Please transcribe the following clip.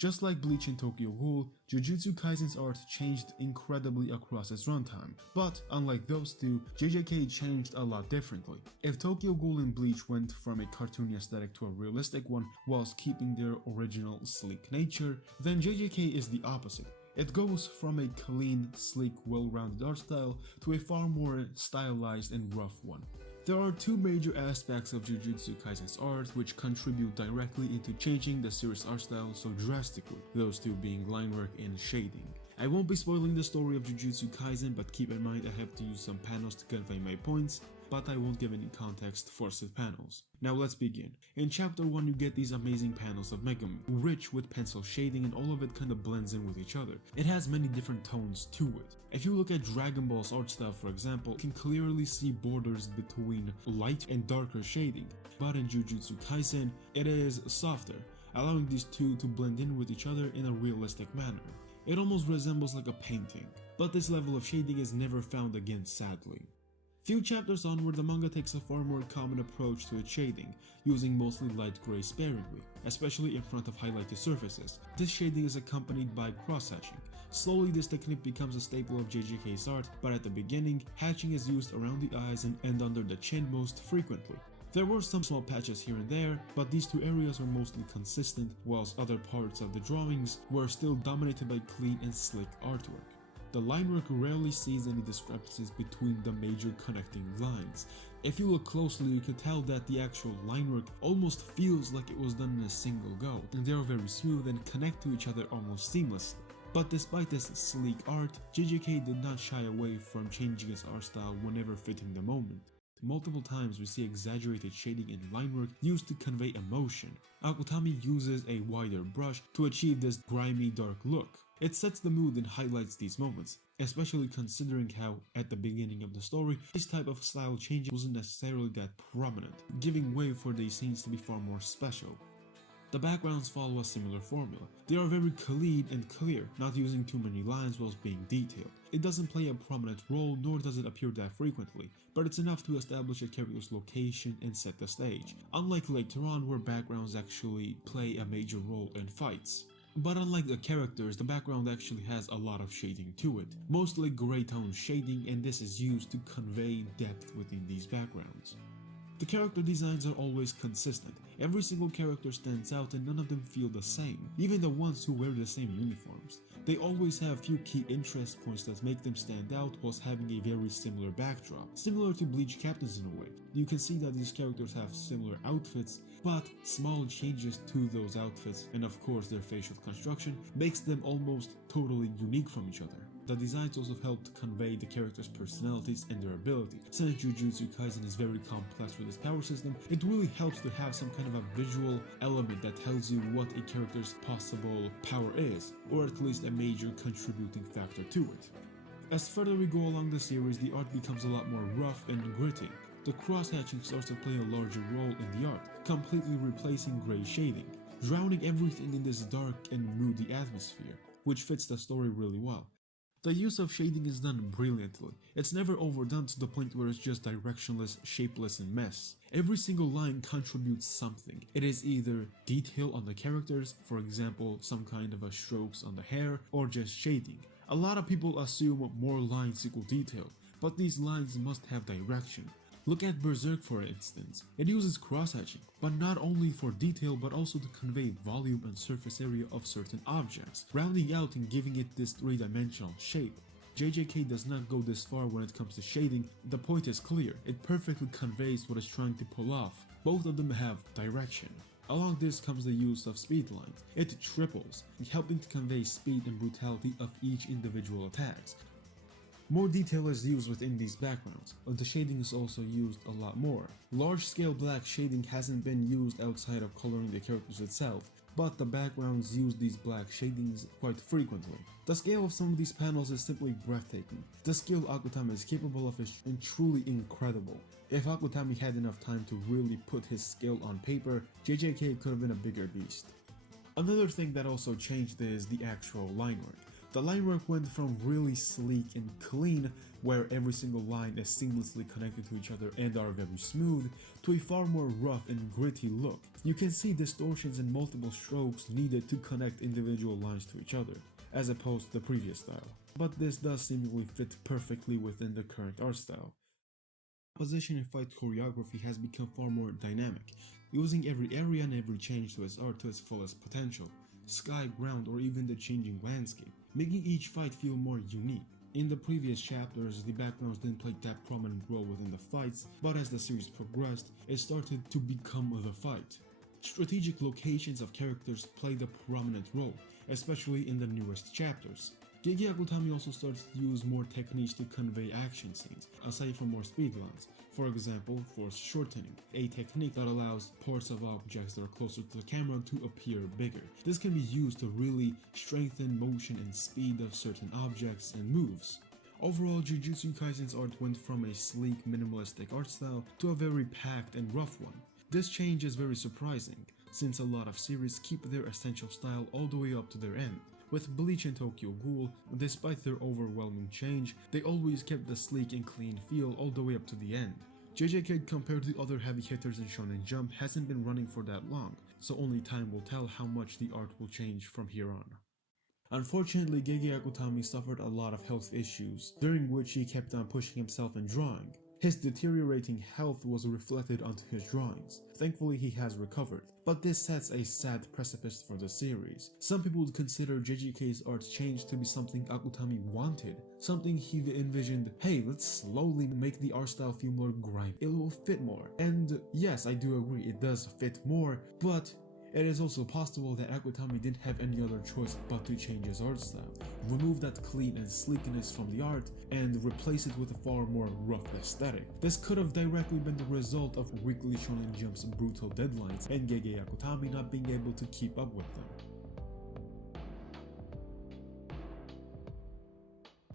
Just like Bleach and Tokyo Ghoul, Jujutsu Kaisen's art changed incredibly across its runtime, but unlike those two, JJK changed a lot differently. If Tokyo Ghoul and Bleach went from a cartoony aesthetic to a realistic one whilst keeping their original sleek nature, then JJK is the opposite. It goes from a clean, sleek, well-rounded art style to a far more stylized and rough one. There are two major aspects of Jujutsu Kaisen's art which contribute directly into changing the series' art style so drastically, those two being line work and shading. I won't be spoiling the story of Jujutsu Kaisen, but keep in mind I have to use some panels to convey my points, but I won't give any context for said panels. Now let's begin. In chapter 1 you get these amazing panels of Megumi, rich with pencil shading, and all of it kinda blends in with each other. It has many different tones to it. If you look at Dragon Ball's art style for example, you can clearly see borders between light and darker shading, but in Jujutsu Kaisen it is softer, allowing these two to blend in with each other in a realistic manner. It almost resembles like a painting, but this level of shading is never found again sadly. Few chapters onward, the manga takes a far more common approach to its shading, using mostly light gray sparingly, especially in front of highlighted surfaces. This shading is accompanied by cross-hatching. Slowly this technique becomes a staple of JJK's art, but at the beginning, hatching is used around the eyes and under the chin most frequently. There were some small patches here and there, but these two areas were mostly consistent, whilst other parts of the drawings were still dominated by clean and slick artwork. The line work rarely sees any discrepancies between the major connecting lines. If you look closely, you can tell that the actual line work almost feels like it was done in a single go, and they are very smooth and connect to each other almost seamlessly. But despite this sleek art, JJK did not shy away from changing its art style whenever fitting the moment. Multiple times we see exaggerated shading and line work used to convey emotion. Akutami uses a wider brush to achieve this grimy dark look. It sets the mood and highlights these moments, especially considering how, at the beginning of the story, this type of style change wasn't necessarily that prominent, giving way for these scenes to be far more special. The backgrounds follow a similar formula. They are very clean and clear, not using too many lines whilst being detailed. It doesn't play a prominent role, nor does it appear that frequently, but it's enough to establish a character's location and set the stage, unlike later on where backgrounds actually play a major role in fights. But unlike the characters, the background actually has a lot of shading to it, mostly grey tone shading, and this is used to convey depth within these backgrounds. The character designs are always consistent. Every single character stands out and none of them feel the same, even the ones who wear the same uniforms. They always have few key interest points that make them stand out whilst having a very similar backdrop, similar to Bleach captains in a way. You can see that these characters have similar outfits, but small changes to those outfits, and of course their facial construction, makes them almost totally unique from each other. The designs also help to convey the characters' personalities and their ability. Since Jujutsu Kaisen is very complex with its power system, it really helps to have some kind of a visual element that tells you what a character's possible power is, or at least a major contributing factor to it. As further we go along the series, the art becomes a lot more rough and gritty. The cross-hatching starts to play a larger role in the art, completely replacing grey shading, drowning everything in this dark and moody atmosphere, which fits the story really well. The use of shading is done brilliantly. It's never overdone to the point where it's just directionless, shapeless, and mess. Every single line contributes something. It is either detail on the characters, for example, some kind of a strokes on the hair, or just shading. A lot of people assume more lines equal detail, but these lines must have direction. Look at Berserk for instance. It uses cross-hatching, but not only for detail but also to convey volume and surface area of certain objects, rounding out and giving it this three-dimensional shape. JJK does not go this far when it comes to shading. The point is clear, it perfectly conveys what it's trying to pull off. Both of them have direction. Along this comes the use of speed lines. It triples, helping to convey speed and brutality of each individual attacks. More detail is used within these backgrounds, but the shading is also used a lot more. Large-scale black shading hasn't been used outside of coloring the characters itself, but the backgrounds use these black shadings quite frequently. The scale of some of these panels is simply breathtaking. The skill Akutami is capable of is truly incredible. If Akutami had enough time to really put his skill on paper, JJK could have been a bigger beast. Another thing that also changed is the actual line work. The line work went from really sleek and clean, where every single line is seamlessly connected to each other and are very smooth, to a far more rough and gritty look. You can see distortions and multiple strokes needed to connect individual lines to each other, as opposed to the previous style. But this does seemingly fit perfectly within the current art style. Position and fight choreography has become far more dynamic, using every area and every change to its art to its fullest potential, sky, ground, or even the changing landscape, making each fight feel more unique. In the previous chapters, the backgrounds didn't play that prominent role within the fights, but as the series progressed, it started to become the fight. Strategic locations of characters played a prominent role, especially in the newest chapters. Gege Akutami also starts to use more techniques to convey action scenes, aside from more speed lines. For example, force shortening, a technique that allows parts of objects that are closer to the camera to appear bigger. This can be used to really strengthen motion and speed of certain objects and moves. Overall, Jujutsu Kaisen's art went from a sleek, minimalistic art style to a very packed and rough one. This change is very surprising, since a lot of series keep their essential style all the way up to their end. With Bleach and Tokyo Ghoul, despite their overwhelming change, they always kept the sleek and clean feel all the way up to the end. JJK, compared to other heavy hitters in Shonen Jump, hasn't been running for that long, so only time will tell how much the art will change from here on. Unfortunately, Gege Akutami suffered a lot of health issues, during which he kept on pushing himself in drawing. His deteriorating health was reflected onto his drawings. Thankfully, he has recovered, but this sets a sad precipice for the series. Some people would consider JJK's art change to be something Akutami wanted, something he envisioned, hey, let's slowly make the art style feel more grimy, it will fit more. And yes, I do agree, it does fit more, but it is also possible that Akutami didn't have any other choice but to change his art style, remove that clean and sleekness from the art, and replace it with a far more rough aesthetic. This could have directly been the result of Weekly Shonen Jump's brutal deadlines and Gege Akutami not being able to keep up with them.